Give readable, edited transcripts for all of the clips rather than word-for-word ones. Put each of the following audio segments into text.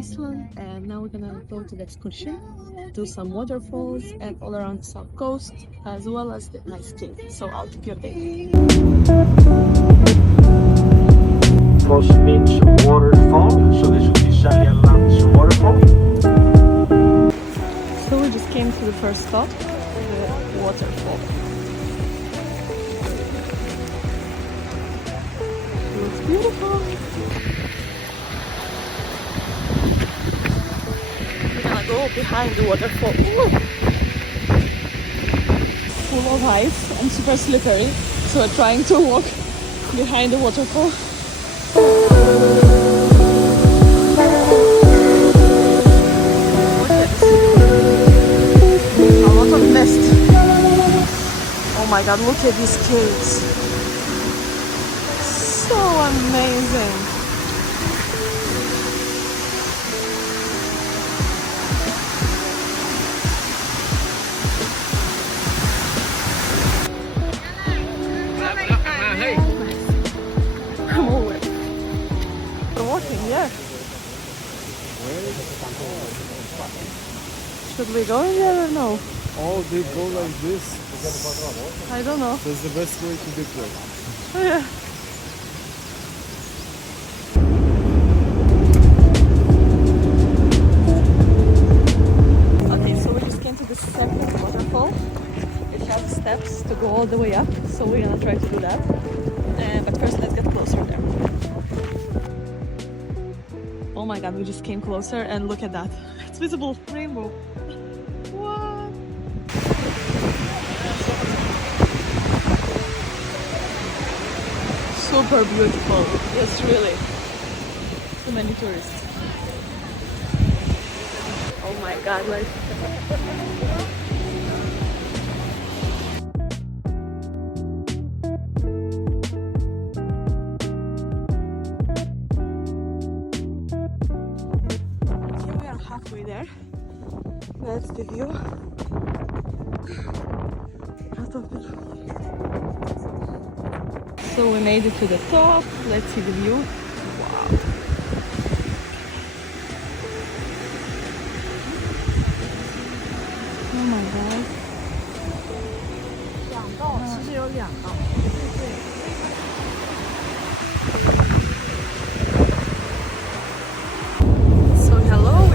Iceland, and now we're gonna go to the excursion, do some waterfalls and all around the south coast, as well as the ice cave. So I'll keep you updated. Foss means waterfall, so this will be Seljalandsfoss Waterfall. So we just came to the first stop, the waterfall. It looks beautiful. We're gonna go behind the waterfall. Ooh. Full of ice and super slippery, so we're trying to walk behind the waterfall. A lot of mist. Oh my god, look at these caves. So amazing. I'm over. We're walking, yeah. Should we go in there or no? Oh, they go like this. I don't know. That's the best way to get there. Oh, yeah. Okay, so we just came to the second waterfall. It has steps to go all the way up, so we're gonna try to do that. But first, let's get closer there. Oh my god, we just came closer and look at that. It's visible rainbow. What? Super beautiful. Yes, really. So many tourists. Oh my god, like. Halfway there. That's the view. Out of the... So we made it to the top. Let's see the view. Wow. Oh my god.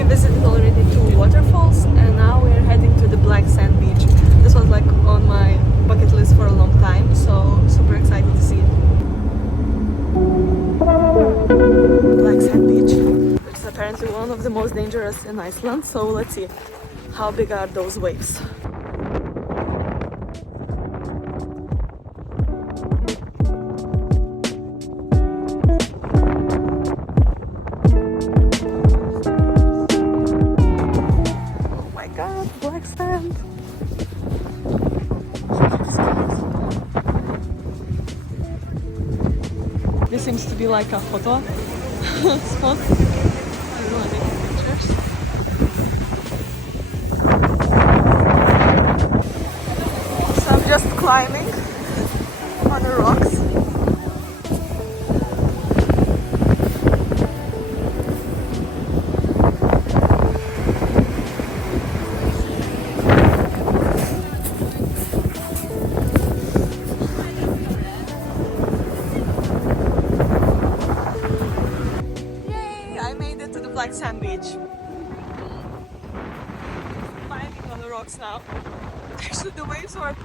Visited already 2 waterfalls, and now we're heading to the black sand beach. This was like on my bucket list for a long time, so super excited to see it. Black sand beach, which is apparently one of the most dangerous in Iceland, so let's see how big are those waves. Black sand. This seems to be like a photo spot. Everyone taking pictures. So I'm just climbing on the rocks. Black sand beach. Climbing on the rocks now. Actually, the waves were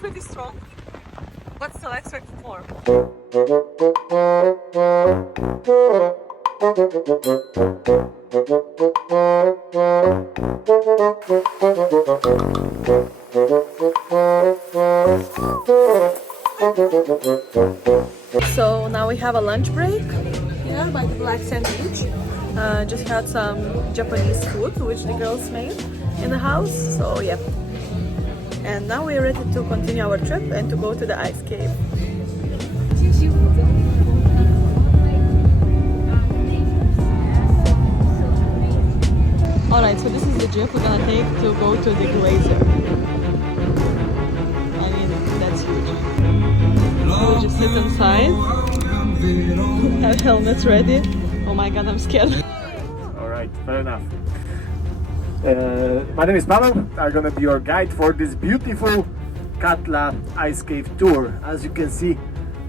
pretty strong, but still expect more. So now we have a lunch break here by the black sand beach. Just had some Japanese food which the girls made in the house, so yeah. And now we're ready to continue our trip and to go to the ice cave. Alright, so this is the jeep we're gonna take to go to the Glacier. I mean, that's huge. We'll just sit inside, have helmets ready. Oh my god, I'm scared. Alright, Fair enough. My name is Pavel. I'm gonna be your guide for this beautiful Katla ice cave tour. As you can see,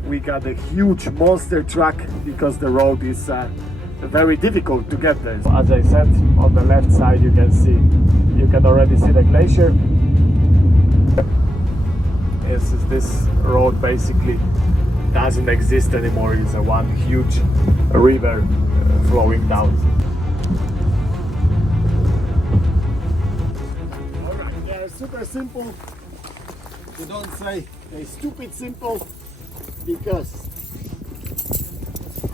we got a huge monster truck because the road is very difficult to get there. As I said, on the left side you can already see the glacier. This road basically doesn't exist anymore. It's a one huge river flowing down. Alright, they are super simple. You don't say they're stupid simple because,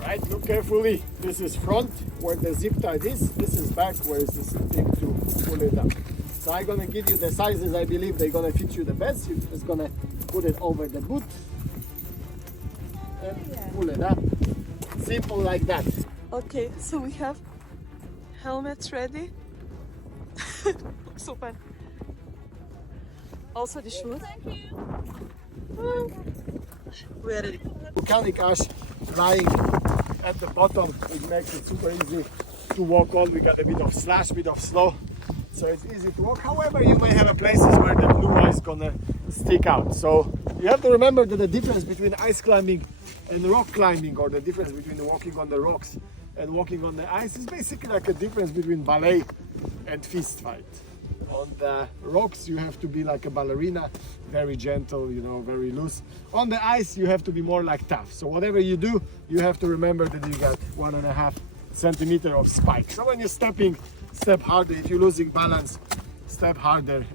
right, look carefully. This is front where the zip tie is. This is back where is this thing to pull it up. So I'm gonna give you the sizes I believe they're gonna fit you the best. You're just gonna put it over the boot and pull it up. Simple like that. Okay, so we have helmets ready. Super. Also the shoes. We are ready. Volcanic ash lying at the bottom, it makes it super easy to walk on. We got a bit of slash, bit of snow, so it's easy to walk. However, you may have places where the blue ice gonna stick out. So you have to remember that the difference between ice climbing and rock climbing, or the difference between walking on the rocks and walking on the ice, is basically like a difference between ballet and fist fight. On the rocks you have to be like a ballerina, very gentle, you know, very loose. On the ice you have to be more like tough. So whatever you do, you have to remember that you got 1.5 centimeter of spike. So when you're stepping, step harder. If you're losing balance, step harder.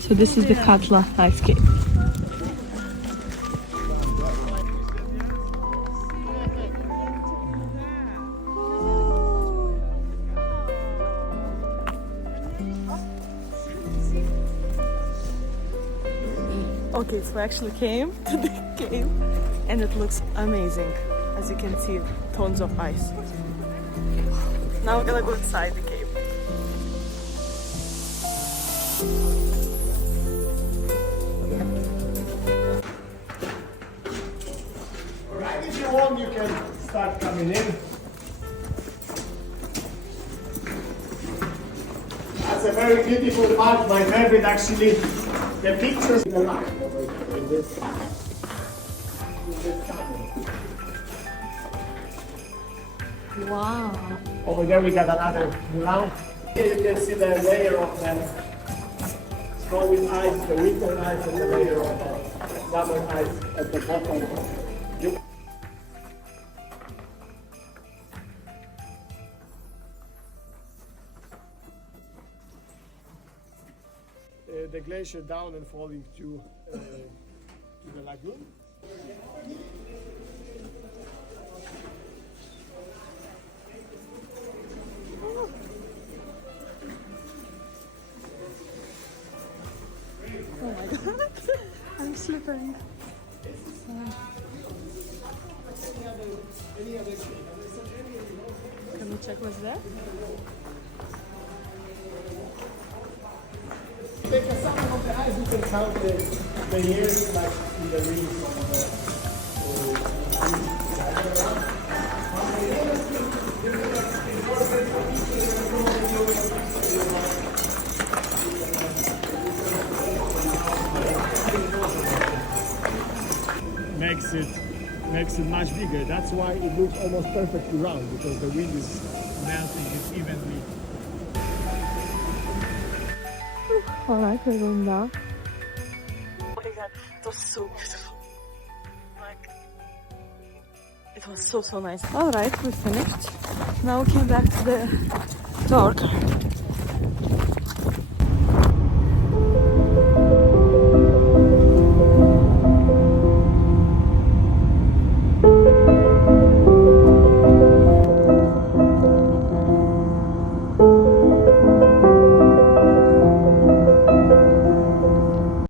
So this is the Katla ice cave. Okay, so I actually came to the cave and it looks amazing. As you can see, tons of ice. Now we're gonna go inside the cave. Alright, if you want, you can start coming in. That's a very beautiful part. My favorite, actually, the pictures in the light in this tunnel. Wow. Over there we got another moulin. Here you can see the layer of the snowy ice, the winter ice, and the layer of the summer ice at the bottom. The glacier down and falling to the lagoon. Oh my god, I'm slipping. Can we check what's there? Take a sample of the ice, you can count the years like in the leaves of the makes it much bigger. That's why it looks almost perfectly round, because the wind is melting it evenly. Alright, we're going down. Oh my god, it was so beautiful. Like, it was so nice. Alright, we finished. Now we came back to our car.